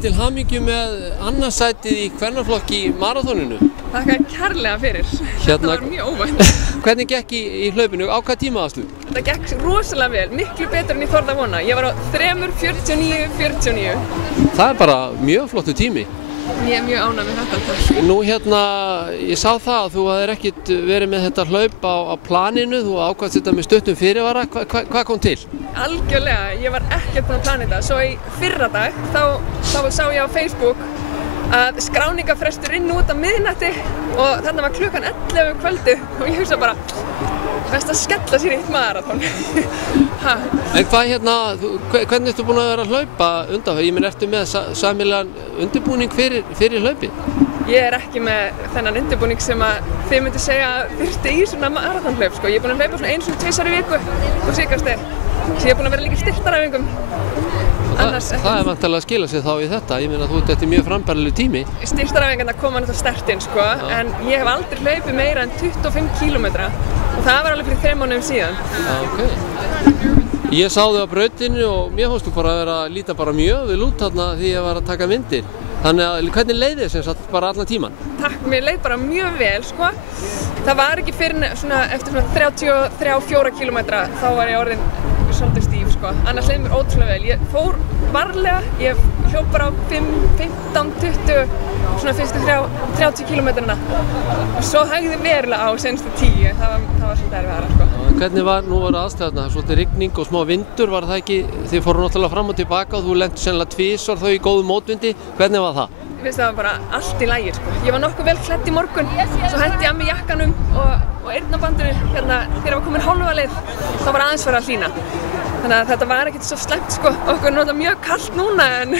Til hamingju með annarsætið í kvennaflokki í maraþoninu. Þakka kærlega fyrir. Þetta var mjög óvænt. Hvernig gekk í hlaupinu? Á hvað tíma varstu? Þetta gekk rosalega vel, miklu betur en ég þorði að vona. Ég var á 3:49:49. Það er bara mjög flottu tími. Ég er mjög ánægð með þetta. Nú ég sá það að þú hafðir ekkert verið með þetta hlaup á planinu, þú ákvaðst þetta með stuttum fyrirvara. Hvað kom til? Algjörlega, ég var ekkert búin að plana þetta. Svo í fyrradag þá sá ég á Facebook að skráningafrestur inn út á miðnætti og þarna var klukkan 11 kvöldu og ég hugsa bara best að skella sér í eitt maraþon. En hvernig ertu búin að vera að hlaupa undanfarið? Ég meina, ertu með sameiginlegan undirbúning fyrir hlaupið? Ég er ekki með þennan undirbúning sem að þið myndu segja þurfti í svona maraþonhlaup, sko. Ég er búin að hlaupa svona 1-2 í viku og síkast svo ég er búin að vera líka í styrktaræfingum. Það er vantilega að skila sig þá í þetta. Ég meina, þetta er mjög frambærilegur tími. Styrktaræfingarnar koma náttúrulega sterkt inn, sko, en ég hef aldrei hlaupið meira en 25 kílómetra og það var alveg fyrir 3 mánuðum síðan. Ok. Ég sá þig á brautinu og mér fannst þú bara að vera að líta bara mjög vel út þarna því ég var að taka myndir. Þannig að hvernig leið þér sem sagt bara allan tíman? Takk, mér leið bara mjög vel, sko. Það var ekki fyrir eftir svona 33-4 kílómetra þá var ég orðin svolítið stíf, sko. Annars leið mér ótrúlega vel. Ég fór varlega, ég hljóp bara á 15-20 svona fyrstu 30 kílómetrana og svo hægði verulega á seinustu 10. Það var svolítið erfiðara, sko. Hvernig nú var aðstæðurnar? Svolítið rigning og smá vindur, var það ekki? Þið fóru náttúrulega fram og tilbaka og þú lentir sennilega tvisvar þá í góðu mótvindi. Hvernig var það? Ég finnst það var bara allt í lagi, sko. Ég var nokkuð vel klædd í morgun, svo hendi ég af mig jakkanum og eyrnabandinu þegar ég var komin hálfa leið, þá var aðeins farið að hlýna. Þannig að þetta var ekkert svo slæmt, sko. Okkur er náttúrulega mjög kalt núna en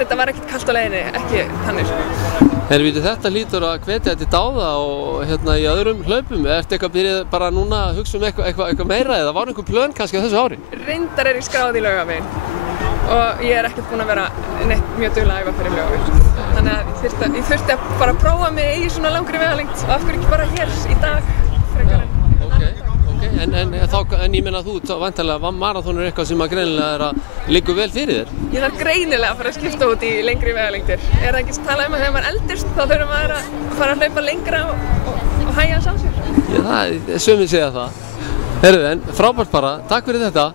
þetta var ekkert kalt á leiðinni, ekki þannig. Þetta hlýtur að hvetja til dáða og í öðrum hlaupum. Ertu eitthvað byrjað bara núna að hugsa eitthvað meira eða var einhver plön kannski á þessu ári? Reyndar er ég skráð í Laugaveginn og ég er ekkert búin að vera neitt mjög duglega að æfa fyrir Laugaveginn. Þannig að ég þurfti að bara prófa mig í svona langri vegalengd og af hverju ekki bara hér í dag frekar en. En ég meina þú, væntanlega maraþon er eitthvað sem að greinilega liggur vel fyrir þér? Ég þarf greinilega að fara að skipta út í lengri vegalengdir. Er það ekki að tala um að þegar maður eldist þá þurfum maður að fara að hlaupa lengra og hægja hans á sér? Já, sumir segja það. En frábært bara, takk fyrir þetta.